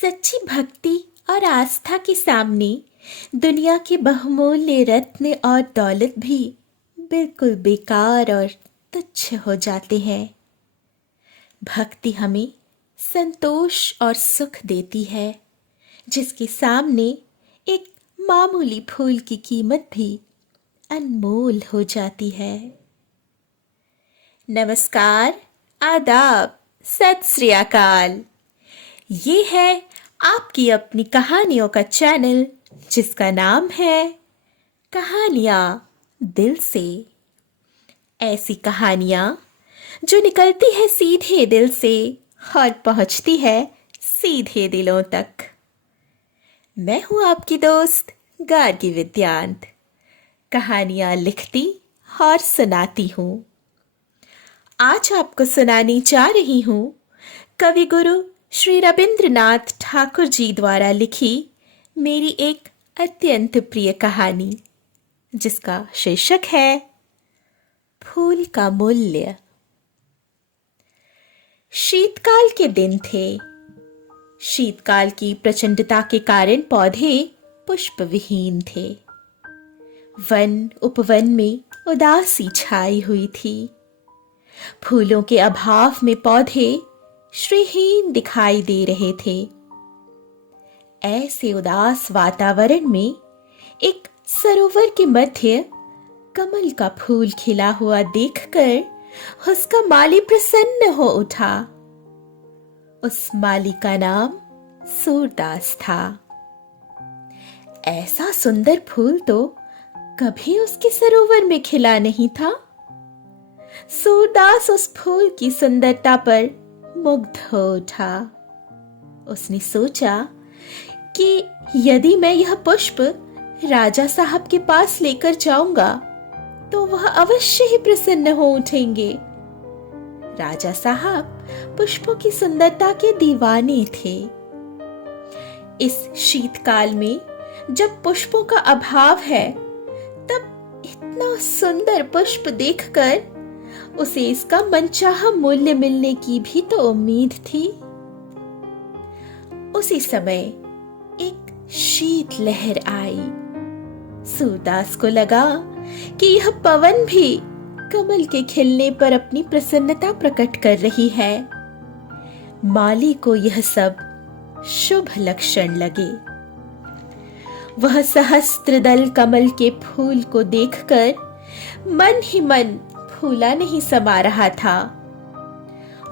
सच्ची भक्ति और आस्था के सामने दुनिया के बहुमूल्य रत्न और दौलत भी बिल्कुल बेकार और तुच्छ हो जाते हैं। भक्ति हमें संतोष और सुख देती है, जिसके सामने एक मामूली फूल की कीमत भी अनमोल हो जाती है। नमस्कार, आदाब, सत श्री अकाल। ये है आपकी अपनी कहानियों का चैनल, जिसका नाम है कहानियाँ दिल से। ऐसी कहानियाँ जो निकलती है सीधे दिल से और पहुँचती है सीधे दिलों तक। मैं हूँ आपकी दोस्त गार्गी विद्यांत। कहानियाँ लिखती और सुनाती हूँ। आज आपको सुनाने जा रही हूँ कवि गुरु श्री रविंद्रनाथ ठाकुर जी द्वारा लिखी मेरी एक अत्यंत प्रिय कहानी, जिसका शीर्षक है फूल का मूल्य। शीतकाल के दिन थे। शीतकाल की प्रचंडता के कारण पौधे पुष्प विहीन थे। वन उपवन में उदासी छाई हुई थी। फूलों के अभाव में पौधे श्रीहीन दिखाई दे रहे थे। ऐसे उदास वातावरण में एक सरोवर के मध्य कमल का फूल खिला हुआ देखकर उसका माली प्रसन्न हो उठा। उस माली का नाम सूरदास था। ऐसा सुंदर फूल तो कभी उसके सरोवर में खिला नहीं था। सूरदास उस फूल की सुंदरता पर मुग्ध हो उठा। उसने सोचा कि यदि मैं यह पुष्प राजा साहब के पास लेकर जाऊंगा तो वह अवश्य ही प्रसन्न हो उठेंगे। राजा साहब पुष्पों की सुंदरता के दीवाने थे। इस शीतकाल में जब पुष्पों का अभाव है, तब इतना सुंदर पुष्प देखकर उसे इसका मनचाहा मूल्य मिलने की भी तो उम्मीद थी। उसी समय एक शीत लहर आई। सूरदास को लगा कि यह पवन भी कमल के खिलने पर अपनी प्रसन्नता प्रकट कर रही है। माली को यह सब शुभ लक्षण लगे। वह सहस्त्रदल कमल के फूल को देखकर मन ही मन फूला नहीं समा रहा था।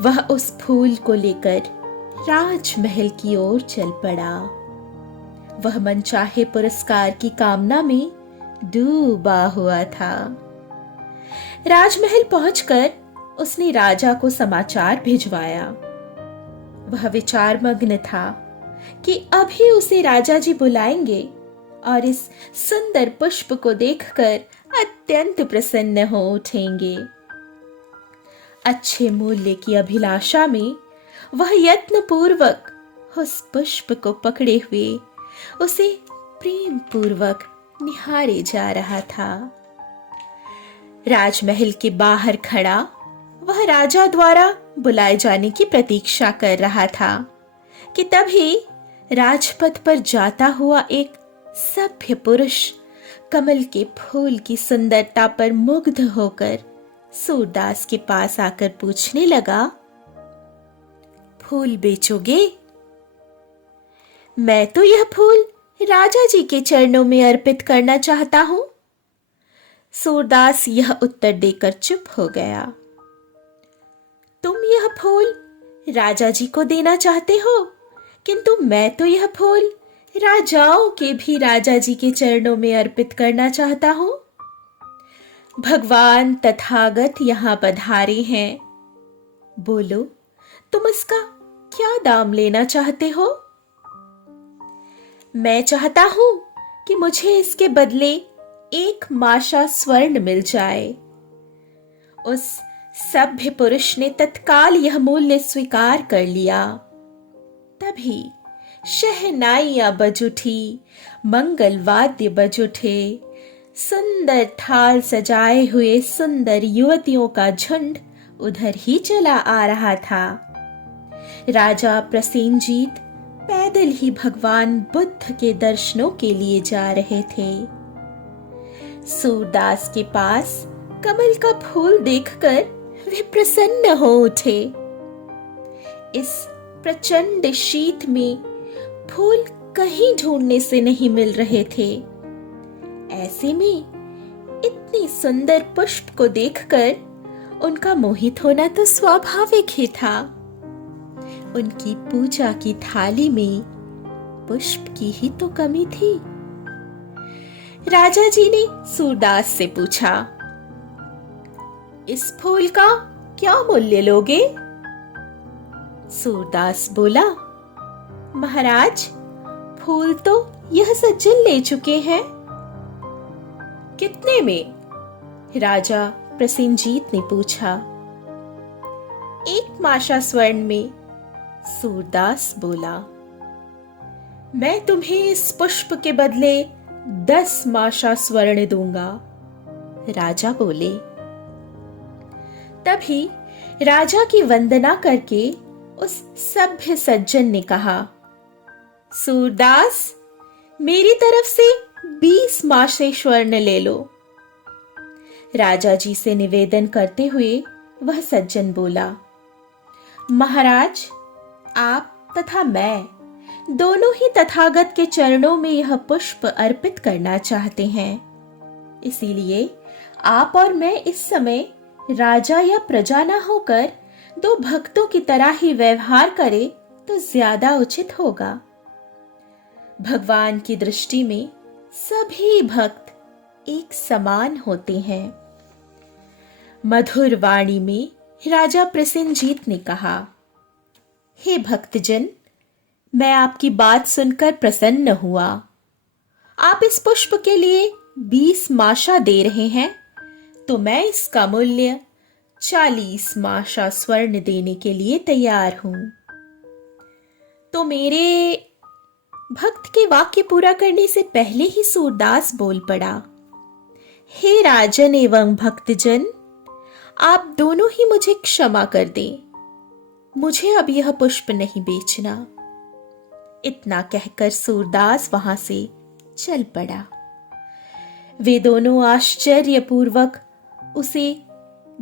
वह उस फूल को लेकर राजमहल की ओर चल पड़ा। वह मनचाहे पुरस्कार की कामना में डूबा हुआ था। राजमहल पहुंचकर उसने राजा को समाचार भिजवाया। वह विचारमग्न था कि अभी उसे राजा जी बुलाएंगे और इस सुंदर पुष्प को देखकर अत्यंत प्रसन्न हो उठेंगे। अच्छे मूल्य की अभिलाषा में वह यत्न पूर्वक उस पुष्प को पकड़े हुए उसे प्रेम पूर्वक निहारे जा रहा था। राजमहल के बाहर खड़ा वह राजा द्वारा बुलाए जाने की प्रतीक्षा कर रहा था कि तभी राजपथ पर जाता हुआ एक सभ्य पुरुष कमल के फूल की सुंदरता पर मुग्ध होकर सूरदास के पास आकर पूछने लगा, फूल बेचोगे? मैं तो यह फूल राजा जी के चरणों में अर्पित करना चाहता हूं। सूरदास यह उत्तर देकर चुप हो गया। तुम यह फूल राजा जी को देना चाहते हो, किंतु मैं तो यह फूल राजाओं के भी राजा जी के चरणों में अर्पित करना चाहता हूं। भगवान तथागत यहां पधारे हैं। बोलो, तुम इसका क्या दाम लेना चाहते हो? मैं चाहता हूं कि मुझे इसके बदले 1 माशा स्वर्ण मिल जाए। उस सभ्य पुरुष ने तत्काल यह मूल्य स्वीकार कर लिया। तभी शहनाइयां बज उठी, मंगल वाद्य बज उठे, सुंदर थाल सजाए हुए सुंदर युवतियों का झुंड उधर ही चला आ रहा था। राजा प्रसेनजीत पैदल ही भगवान बुद्ध के दर्शनों के लिए जा रहे थे। सूरदास के पास कमल का फूल देखकर वे प्रसन्न हो उठे। इस प्रचंड शीत में फूल कहीं ढूंढने से नहीं मिल रहे थे। ऐसे में इतनी सुंदर पुष्प को देखकर उनका मोहित होना तो स्वाभाविक ही था। उनकी पूजा की थाली में पुष्प की ही तो कमी थी। राजा जी ने सूरदास से पूछा, इस फूल का क्या मूल्य लोगे? सूरदास बोला, महाराज, फूल तो यह सज्जन ले चुके हैं। कितने में? राजा प्रसेनजीत ने पूछा। 1 माशा स्वर्ण में, सूरदास बोला। मैं तुम्हें इस पुष्प के बदले 10 माशा स्वर्ण दूंगा, राजा बोले। तभी राजा की वंदना करके उस सभ्य सज्जन ने कहा, सूरदास, मेरी तरफ से 20 माशे स्वर्ण ले लो। राजा जी से निवेदन करते हुए वह सज्जन बोला, महाराज, आप तथा मैं दोनों ही तथागत के चरणों में यह पुष्प अर्पित करना चाहते हैं। इसीलिए आप और मैं इस समय राजा या प्रजा न होकर 2 भक्तों की तरह ही व्यवहार करें तो ज्यादा उचित होगा। भगवान की दृष्टि में सभी भक्त एक समान होते हैं। मधुर वाणी में राजा प्रसेनजीत ने कहा, हे भक्तजन, मैं आपकी बात सुनकर प्रसन्न हुआ। आप इस पुष्प के लिए 20 माशा दे रहे हैं, तो मैं इसका मूल्य 40 माशा स्वर्ण देने के लिए तैयार हूं। तो मेरे भक्त के वाक्य पूरा करने से पहले ही सूरदास बोल पड़ा, हे राजन एवं भक्तजन, आप दोनों ही मुझे क्षमा कर दें। मुझे अब यह पुष्प नहीं बेचना। इतना कहकर सूरदास वहां से चल पड़ा। वे दोनों आश्चर्यपूर्वक उसे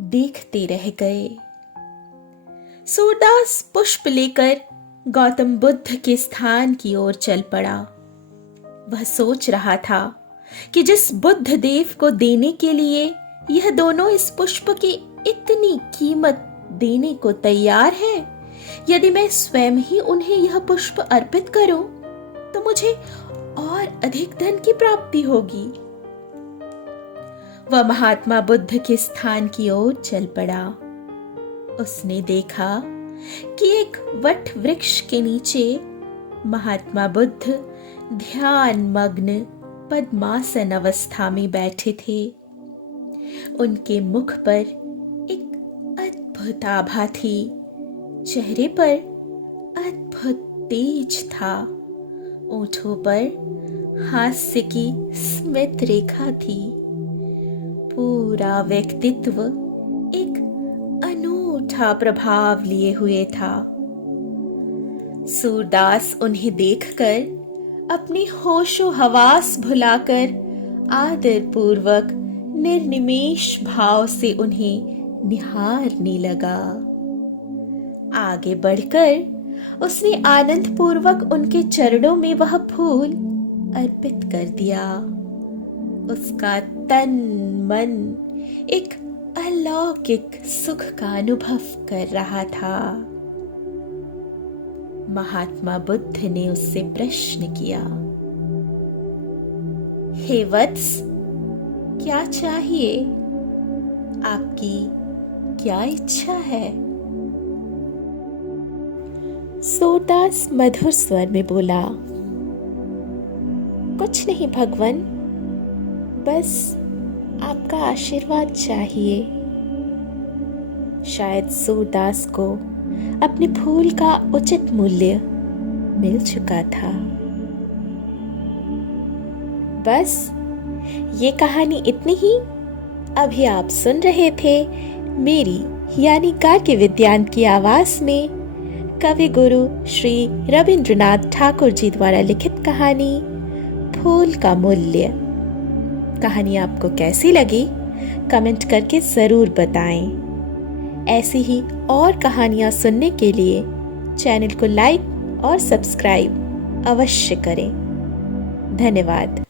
देखते रह गए। सूरदास पुष्प लेकर गौतम बुद्ध के स्थान की ओर चल पड़ा। वह सोच रहा था कि जिस बुद्ध देव को देने के लिए यह दोनों इस पुष्प की इतनी कीमत देने को तैयार हैं, यदि मैं स्वयं ही उन्हें यह पुष्प अर्पित करूं तो मुझे और अधिक धन की प्राप्ति होगी। वह महात्मा बुद्ध के स्थान की ओर चल पड़ा। उसने देखा कि एक वट वृक्ष के नीचे महात्मा बुद्ध ध्यान मग्न पद्मासन अवस्था में बैठे थे। उनके मुख पर एक अद्भुत आभा थी। चेहरे पर अद्भुत तेज था। ओठों पर हास्य की स्मित रेखा थी। पूरा व्यक्तित्व एक अनूठा प्रभाव लिए हुए था। सूरदास उन्हें देखकर अपनी होशो हवास भुलाकर आदर पूर्वक निर्निमेष भाव से उन्हें निहारने लगा। आगे बढ़कर उसने आनंद पूर्वक उनके चरणों में वह फूल अर्पित कर दिया। उसका तन मन एक अलौकिक सुख का अनुभव कर रहा था। महात्मा बुद्ध ने उससे प्रश्न किया, हे वत्स, क्या चाहिए? आपकी क्या इच्छा है? सूरदास मधुर स्वर में बोला, कुछ नहीं भगवान, बस आपका आशीर्वाद चाहिए। शायद सूरदास को अपने फूल का उचित मूल्य मिल चुका था। बस ये कहानी इतनी ही। अभी आप सुन रहे थे मेरी यानी गार्ग्य विद्यांत की आवाज में कवि गुरु श्री रविंद्रनाथ ठाकुर जी द्वारा लिखित कहानी फूल का मूल्य। कहानी आपको कैसी लगी कमेंट करके ज़रूर बताएं। ऐसी ही और कहानियाँ सुनने के लिए चैनल को लाइक और सब्सक्राइब अवश्य करें। धन्यवाद।